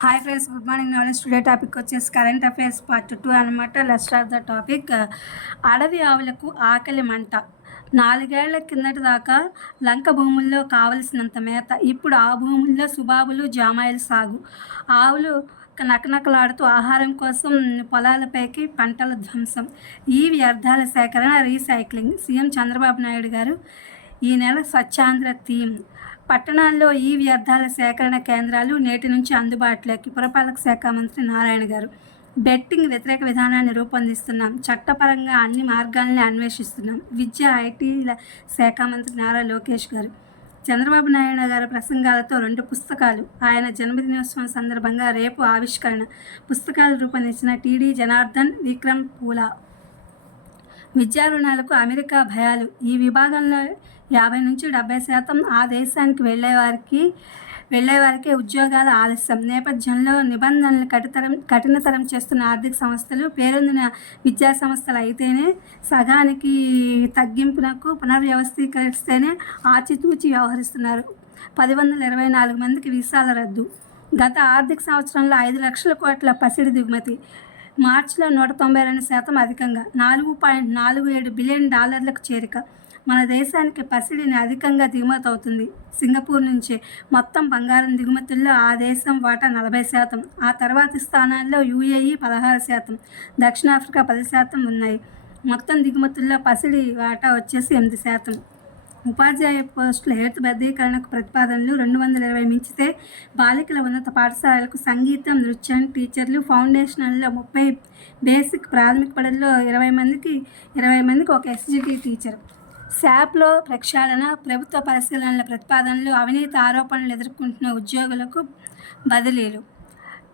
Hi friends, good morning. Knowledge today topic వచ్చేసి current affairs part 2 అనమాట. Let's start the topic. అడవి ఆవులకు ఆకలి మంట. 4 ఏళ్ల కిందటి దాకా లంక భూముల్లో కావలసినంత మేత, ఇప్పుడు ఆ భూముల్లో సుబాబులు, జామాయిలు సాగు. ఆవులు నకనకలాడుతూ ఆహారం కోసం పొలాలపైకి పంటల ధ్వంసం. ఈ వ్యర్థాల సేకరణ, రీసైక్లింగ్. సీఎం చంద్రబాబు నాయుడు గారు ఈ నెల స్వచ్ఛాంధ్ర థీమ్. పట్టణాల్లో ఈ వ్యర్థాల సేకరణ కేంద్రాలు నేటి నుంచి అందుబాటులోకి. పురపాలక శాఖ మంత్రి నారాయణ గారు. బెట్టింగ్ వ్యతిరేక విధానాన్ని రూపొందిస్తున్నాం, చట్టపరంగా అన్ని మార్గాల్ని అన్వేషిస్తున్నాం. విద్య, ఐటీల శాఖ మంత్రి నారా లోకేష్ గారు. చంద్రబాబు నాయుడు గారి ప్రసంగాలతో 2 పుస్తకాలు. ఆయన జన్మదినోత్సవం సందర్భంగా రేపు ఆవిష్కరణ. పుస్తకాలు రూపొందించిన టీడీ జనార్దన్, విక్రమ్ పూలా. విద్యా రుణాలకు అమెరికా భయాలు. ఈ విభాగంలో 50-70% ఆ దేశానికి వెళ్లేవారికే ఉద్యోగాల ఆలస్యం నేపథ్యంలో నిబంధనలు కఠినతరం చేస్తున్న ఆర్థిక సంస్థలు, పేరొందిన విద్యా సంస్థలు అయితేనే సగానికి తగ్గింపునకు పునర్వ్యవస్థీకరిస్తేనే ఆచితూచి వ్యవహరిస్తున్నారు. 1024 మందికి వీసాల రద్దు. గత ఆర్థిక సంవత్సరంలో 5 లక్షల కోట్ల పసిడి దిగుమతి. మార్చిలో 192% అధికంగా $4.47 బిలియన్ చేరిక. మన దేశానికి పసిడిని అధికంగా దిగుమతి అవుతుంది సింగపూర్ నుంచే. మొత్తం బంగారం దిగుమతుల్లో ఆ దేశం వాటా 40%. ఆ తర్వాతి స్థానాల్లో UAE 16%, దక్షిణాఫ్రికా 10% ఉన్నాయి. మొత్తం దిగుమతుల్లో పసిడి వాటా వచ్చేసి 8%. ఉపాధ్యాయ పోస్టుల హేతుబద్ధీకరణకు ప్రతిపాదనలు. 220 మించితే బాలికల ఉన్నత పాఠశాలలకు సంగీతం, నృత్యం టీచర్లు, ఫౌండేషన్లలో 30, బేసిక్ ప్రాథమిక బడుల్లో 20 మందికి ఒక SGT టీచర్. శాప్లో ప్రక్షాళన, ప్రభుత్వ పరిశీలనల ప్రతిపాదనలు. అవినీతి ఆరోపణలు ఎదుర్కొంటున్న ఉద్యోగులకు బదిలీలు.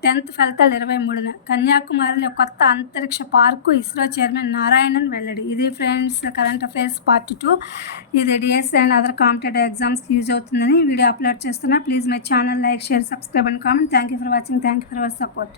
10th ఫలితాలు 23న. కన్యాకుమారిలో కొత్త అంతరిక్ష పార్కు. ఇస్రో చైర్మన్ నారాయణన్ వెల్లడి. ఇది ఫ్రెండ్స్ కరెంట్ అఫైర్స్ పార్ట్ 2. ఇది డిఎస్ అండ్ అదర్ కాంపిటేటివ్ ఎగ్జామ్స్కి యూజ్ అవుతుందని వీడియో అప్లోడ్ చేస్తున్నా. Please my channel like, share, subscribe and comment. Thank you for watching. Thank you for your support.